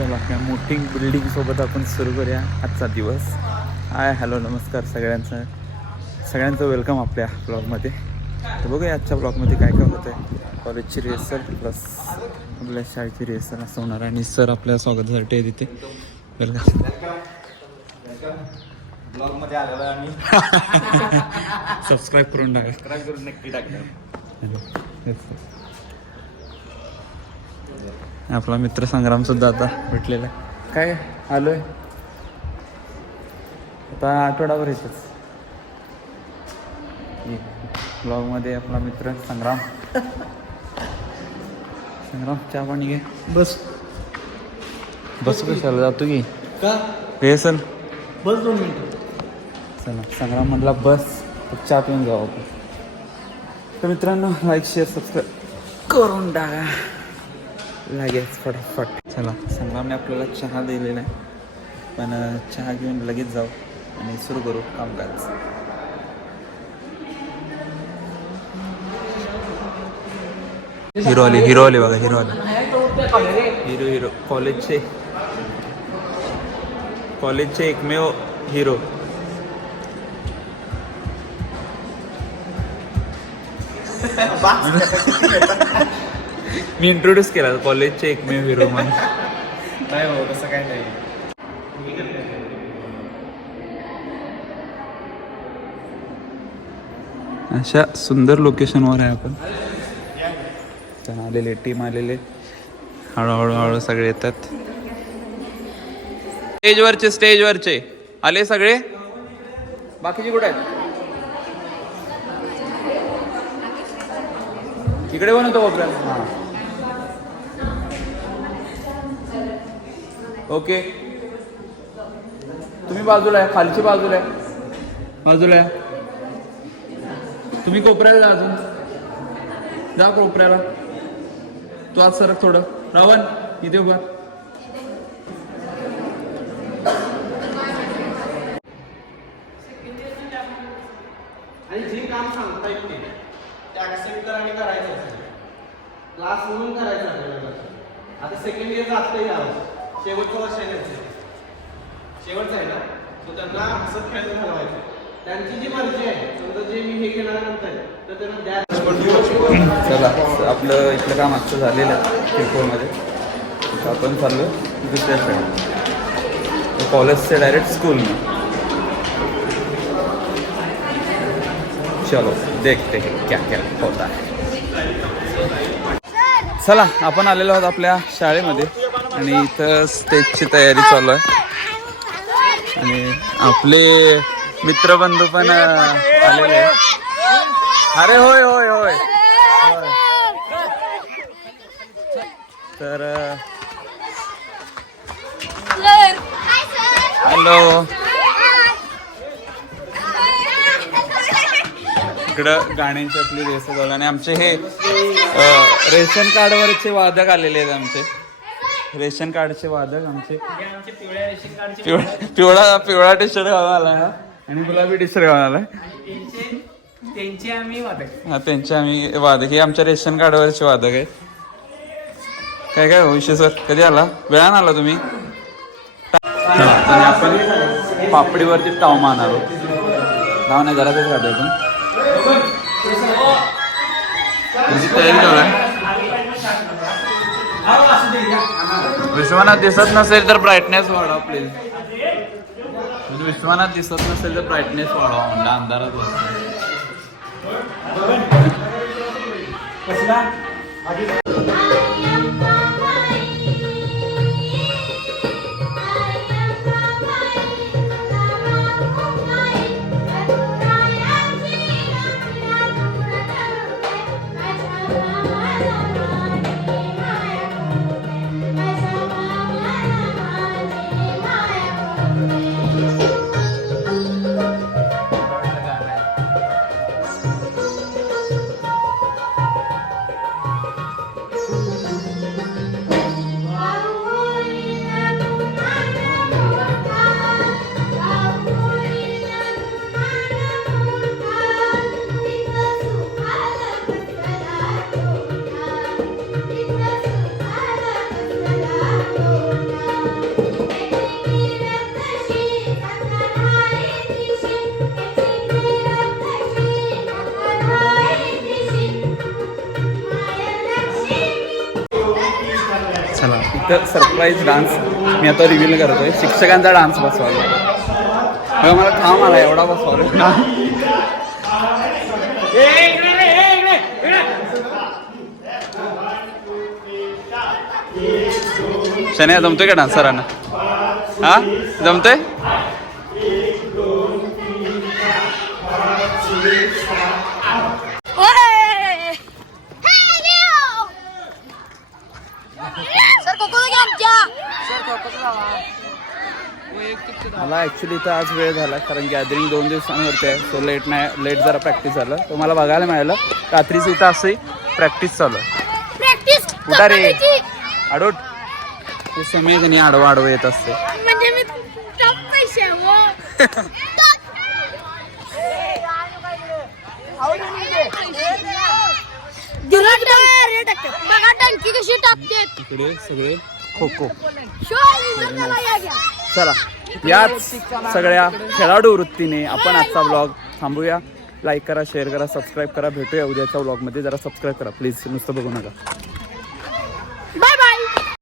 चला या मोठी बिल्डिंग सोबत आपण सुरू करूया आजचा दिवस. हाय हॅलो नमस्कार सगळ्यांचं वेलकम आपल्या ब्लॉगमध्ये. तर बघूया आजच्या ब्लॉगमध्ये काय काय होतं आहे. कॉलेजची रिहर्सल प्लस आपल्या शाळेची रिहर्सल असं होणार आहे. आणि सर आपल्या स्वागतासाठी आहे तिथे. वेलकम ब्लॉगमध्ये आलेलो आहे आम्ही. सबस्क्राईब करून टाका. सबस्क्राईब करून नक्की टाकणार. आपला मित्र संग्राम सुद्धा आता भेटलेला आहे. काय आलोय आता आठवडाभर येतच ब्लॉगमध्ये. आपला मित्र संग्राम चहा पाणी घे. बस बस कशाला जातो की का रिहर्सल. बस 2 मिनिटं. चला संग्राम म्हटला बस तर चहा पिऊन जाऊ आपण. तर मित्रांनो लाईक शेअर सबस्क्राईब करून टाका लगेच फटाफट. चला संग्रामने आपल्याला चहा दिलेला आहे. पण चहा घेऊन लगेच जाऊ आणि सुरू करू कामकाज. हिरो आले बघा. हिरो कॉलेजचे एकमेव हिरो. मी इंट्रोड्यूस केला कॉलेजचे एकमेव हिरो म्हणून. नाही हो तसं काय नाही. अशा सुंदर लोकेशनवर आहे आपण. आलेले टीम आलेले हळूहळू सगळे येतात. स्टेजवरचे आले सगळे. बाकीचे कुठे आहेत? इकडे बनवतो आपल्याला. हां ओके. तुम्ही बाजूला आहे, खालची बाजूला आहे. तुम्ही कोपऱ्याला जा. अजून जा कोपऱ्याला. तू आज सरक थोडं. रावण इथे उभा. आणि जे काम सांगता येत ते ऍक्सेप्ट करा आणि करायचं असेल. क्लास म्हणून करायचं आपल्याला. आता सेकंड इयर जातं यावं. शेवटचं वर्ष आहे त्यांचं. शेवटचं आहे ना. तो त्यांना हसत खेळत घालवायचं. त्यांची जी मर्जी आहे. समजा जे मी हे केल्यानंतर तर त्यांना द्या. चला आपलं इथलं काम आजचं झालेलं आहे किरकोळमध्ये. आपण चाललो दुसऱ्या शाळेत कॉलेज से डायरेक्ट स्कूल में. चलो देखते हैं क्या क्या होता है. चला आपण आलेलो आहोत आपल्या शाळेमध्ये आणि इथं स्टेजची तयारी चालू आहे. आणि आपले मित्रबंधू पण आलेले आहेत. अरे होय तर हॅलो. इकडं गाण्यांची आपली रेस झाली. आणि आमचे हे रेशन कार्डवरचे वादक आलेले आहेत. आमचे रेशन कार्डचे वादक आमचे पिवळा टी शर्ट घालून आला आणि गुलाबी टी शर्ट घालून आलाय. त्यांचे आम्ही वादक. हा त्यांचे आम्ही वादक. हे आमच्या रेशन कार्डवरचे वादक आहेत. काय विषय सर कधी आला? वेळानं आला तुम्ही? आणि आपण पापडीवरती ताव मारणार आहोत. नाव नाही जरा कसं आपण तयारी चालू आहे. विश्वनाथ दिसत नसेल तर ब्राईटनेस वाढवा प्लीज. विश्वनाथ दिसत नसेल तर ब्राईटनेस वाढवा म्हणलं. अंधारात बसतो. चला इथं सरप्राईज डान्स मी आता रिव्हील करतोय. शिक्षकांचा डान्स बसवायला मला ठाम आला एवढा बसवायला ना. शन्या जमतोय का डान्सरांना? हा जमतोय. मला ॲक्च्युली इथं आज वेळ झाला कारण गॅदरिंग 2 दिवसांवरती आहे. सो लेट जरा प्रॅक्टिस झालं. तो मला बघायला मिळालं रात्रीच इथं असंही प्रॅक्टिस चालू आहे. कुठं रे आडोट ते सेमी आडवं येत असते. म्हणजे मी टॉप पैसे बघा टंकी कशी टाकते. इकडे सगळे खो खो. चला चला याच सगळ्या खेळाडू वृत्तीने आपण आजचा ब्लॉग थांबूया. लाईक करा, शेअर करा, सबस्क्राईब करा. भेटूया उद्याच्या ब्लॉगमध्ये. जरा सबस्क्राईब करा प्लीज, नुसतं बघू नका.